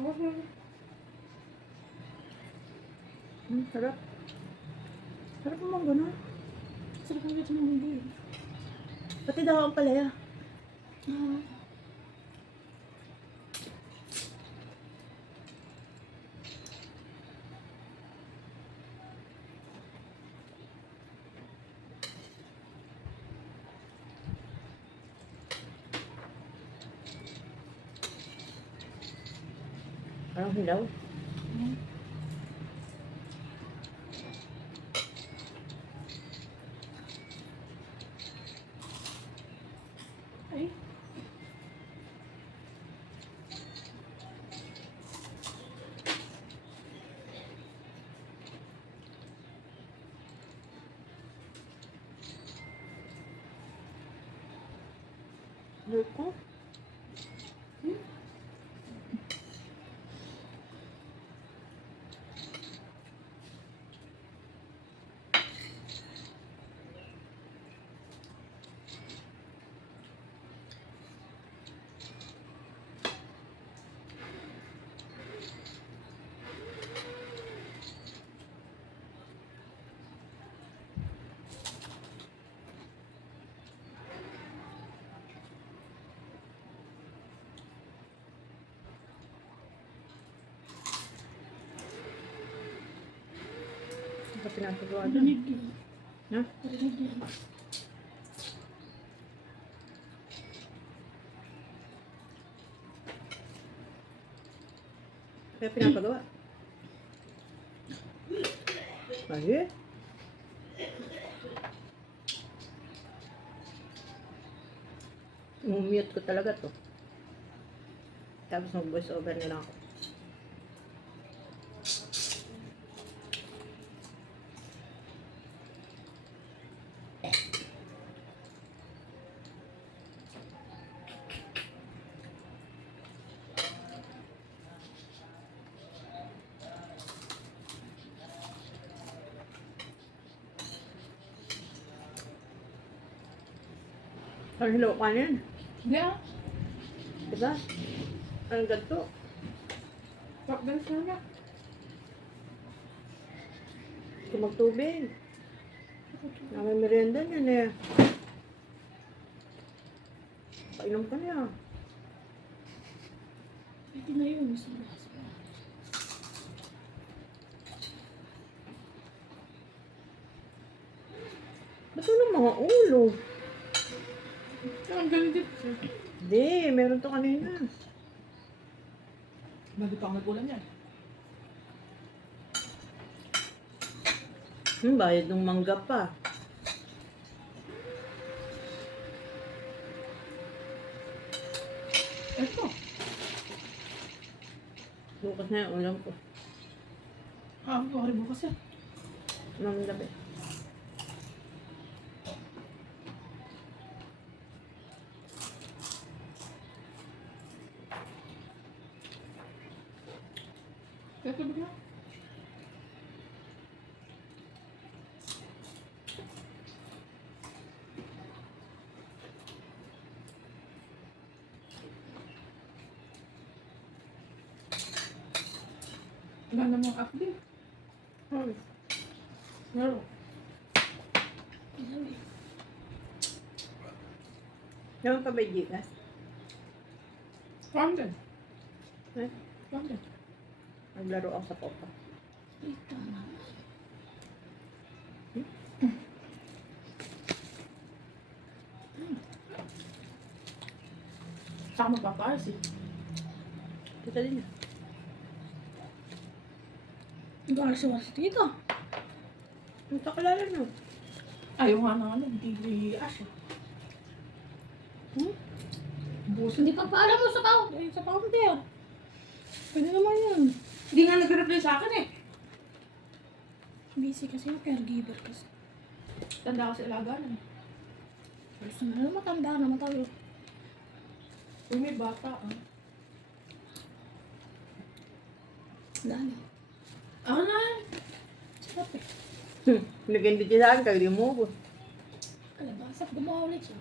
Okay. Sarap. Sarap naman gano'n. Sarap ang gata ng hindi. Pati daw ang palaya. Ah. Parang hilaw. Ay. Loko. Ano pinapagawa doon? Rinig yun. Ha? Rinig yun. Kaya pinapagawa? Ay. Mute ko talaga to. Tapos mag-voice over na lang ako. Ang hilaw kanin. Hindi ah. Diba? Ang ganito. Pak din sana. Kung magtubig. May merienda niyan eh. Painom ka niya. Pwede na yun. Isa na. Ba't walang mga ulo? Ang galing. Hindi, meron to kanina. Bago pa ang nagkulang yan. Bayad ng mangga pa. Ito. Bukas na yung ulam ko. Ah, ang kawari bukas yan. Nang gabi. Kaya ito ba? Wala namang update. Meron. Naman pa ba yung Gcash? London. Eh? London. Naglaro ako sa Popa. Ito naman. Saka magpaparas eh. Kita din. Nag-aarsa-arsa dito. Ang takalala no? Ayaw nga na ano, hindi asya. Bukas. Hindi pa paalam mo sa sa counter. Pwede naman yun. Hindi nga nag-reply sa akin eh. Busy kasi yung caregiver kasi. Tanda kasi alaga na eh. Gusto na naman matanda naman tayo. Uy, may bata ah. Dami. Ako na. Sarap eh. Nagindi siya sa akin, kaya di mo ko. Kalabasa, gumawa ulit siya.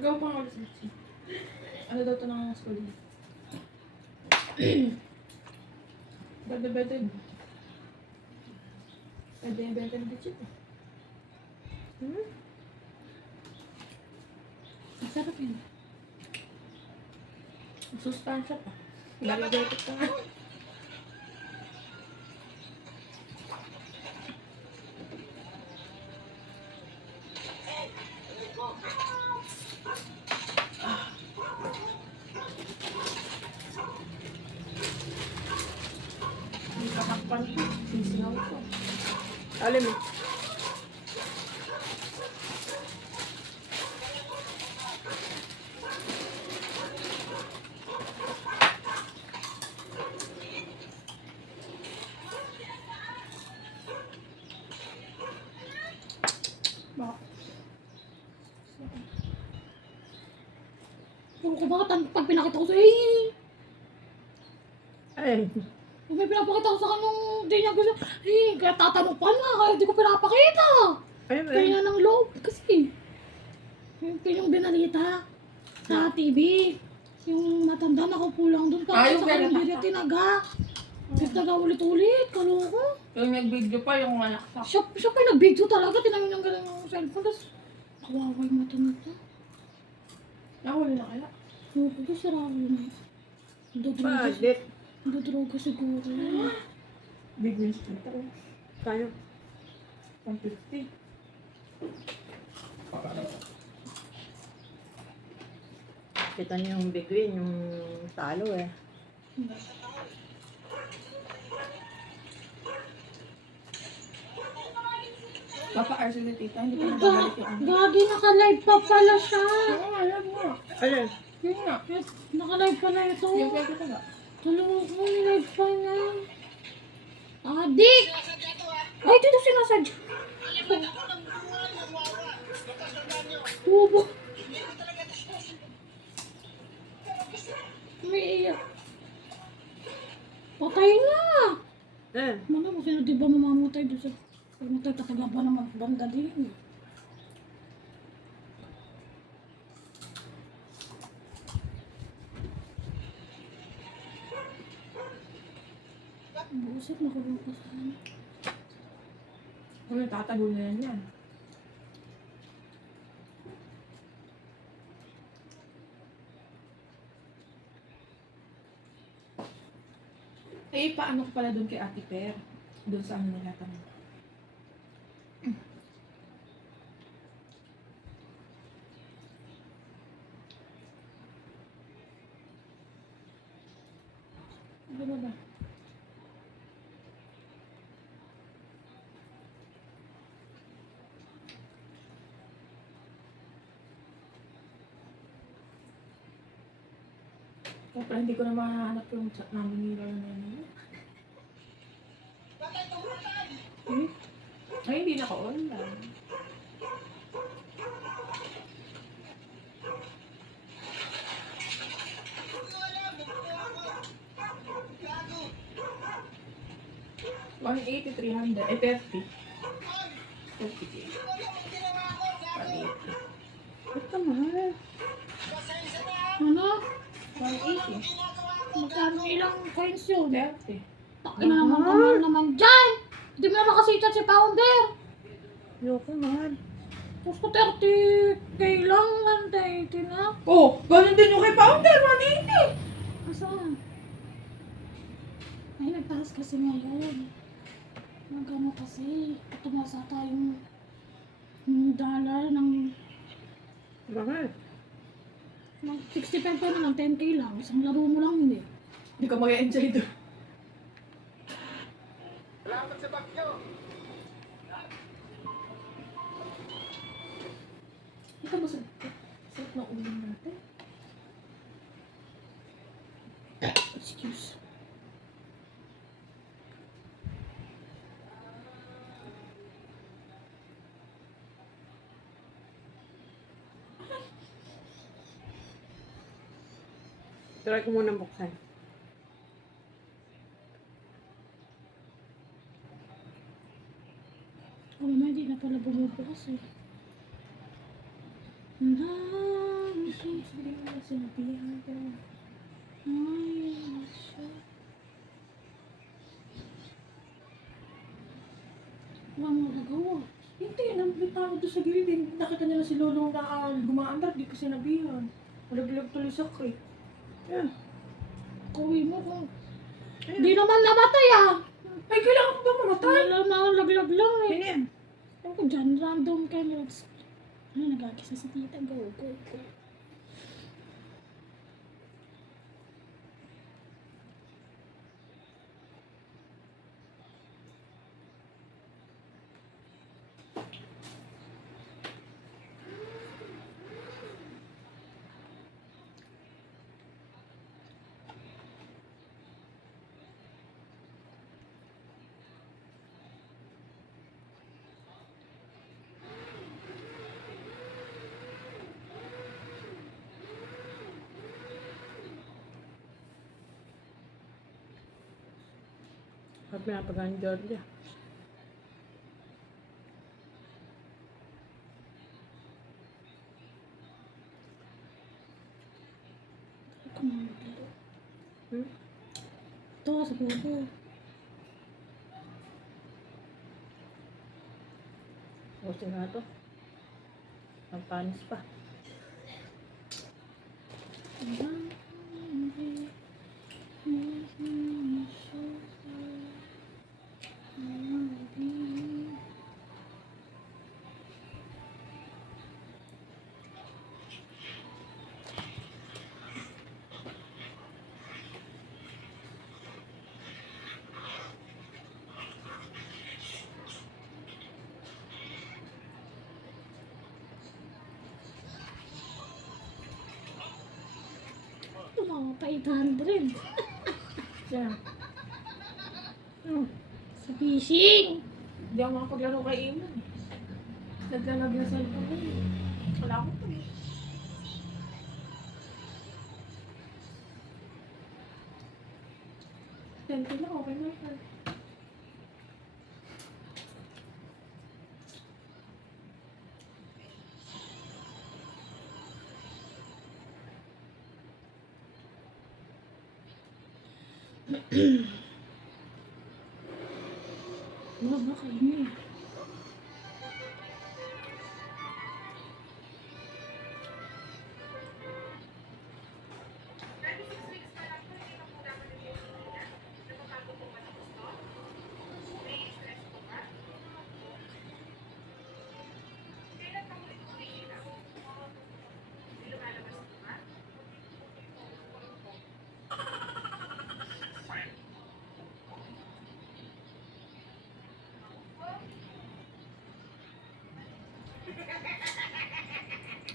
Ikaw pa nga ulit sa Ano daw ito ng school niya? Bete. Bete ng chip. Ang sarap yun. Sustansya pa. Nalagatik ka nga. Hindi katakpan ko. Sisinaw ko. Alam mo. Bakit? Puro ko bakit pag pinakita ko sa Ay. yung may pinapakita ko sa kanyang di niya gusto. Kaya tatanong pa na, kaya di ko pinapakita. Ay, Kaya ng loob kasi. Yung binalita sa TV. Yung matanda nakaupo lang doon. Tapos Ah, yung sa karinderya ganun. tinaga. Tinaga ulit-ulit. Kaloko. Yung nag-video pa, yung anak sa... Siya pa yung nag-video talaga. Tinamin yung ganun yung cellphone. Tapos kawawa yung matanda. Nahuli na kaya? Oo, ko sarap yun. Dodroga Bakit? Dodroga siguro. Big wins dito. Kaya. 150. Kita niyo yung big win, yung talo eh. Papa-arso na tita, hindi pa nababalik yung ano. Gagi, naka-live pa pala siya. Oo, alam mo. Alin? Yun nga. Naka-live pala ito. Yung kaya ko nga. Tulungan ko, nilive pa niya. Adik! Ay, dito sinasadya. Tubo. May iyak. Patay na! Eh. Mana mo, sino di ba mamamatay doon sa... Mamatay tataga ba naman banda din? Buset, nakulong ko sa ano. Ano, tatago na yan. Eh, paano ko pala doon kay Ate Per? Doon sa ano nila tanong. Ano ba? Kaya pala hindi ko na mahanap yung chat namin ni Lola na yun. Hmm? Ay, hindi naka-online. $180, $300, 30. 30. 180. Ito mahal. Ano? 180. Magkano ilang coins yun? 30. Takin na naman kamahal naman dyan! Hindi mo na makasitat si Pounder! Yoko mahal. Tapos ko 30k lang, 180 na. Oh, ganun din yung kay Pounder, 180. Asan? Ay, nagtaas kasi ngayon. Magkano kasi? Tumasa tayong dollar ng Mahal. 65 pa na lang, 10k lang. Isang laro mo lang hindi. Hindi ka mag-enjoy doon. Ito ba sa sarap ng ulam natin? Excuse. Try ko muna buksan. Oh, mama, hindi na pala bumubukas eh. Hindi mo na sinabihan pero... Ay, siya. doon sa gilid. Nakita niya na si Lolo na gumaandar. Di ko sinabihan. Malaglag tuloy sa crate. Yan. Kuwi mo kung... Ayun. Di naman namatay ah. Ay, kailangan ko ba mamatay? Wala na laglag lang eh. Sino yan? Ewan ko dyan, random cameras. Ano, nagagisa si tita. Go, go, go. Pag pinapagaan ni Georgia. Ako na maglaro. Hmm? Ito, sa bobo. Gusto nga to. Ang panis pa. Mga pa 800. Siya. Sa fishing. Hindi ako makapaglaro kay Iman. Naglalag na cellphone na yun. Wala ko pa eh. Tento lang, okay na yan. Wala ba kayo niya?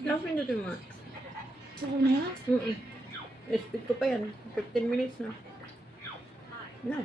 Ilang pinutin mo? Saka na yan? Speed ko pa yan. 15 minutes na. Na.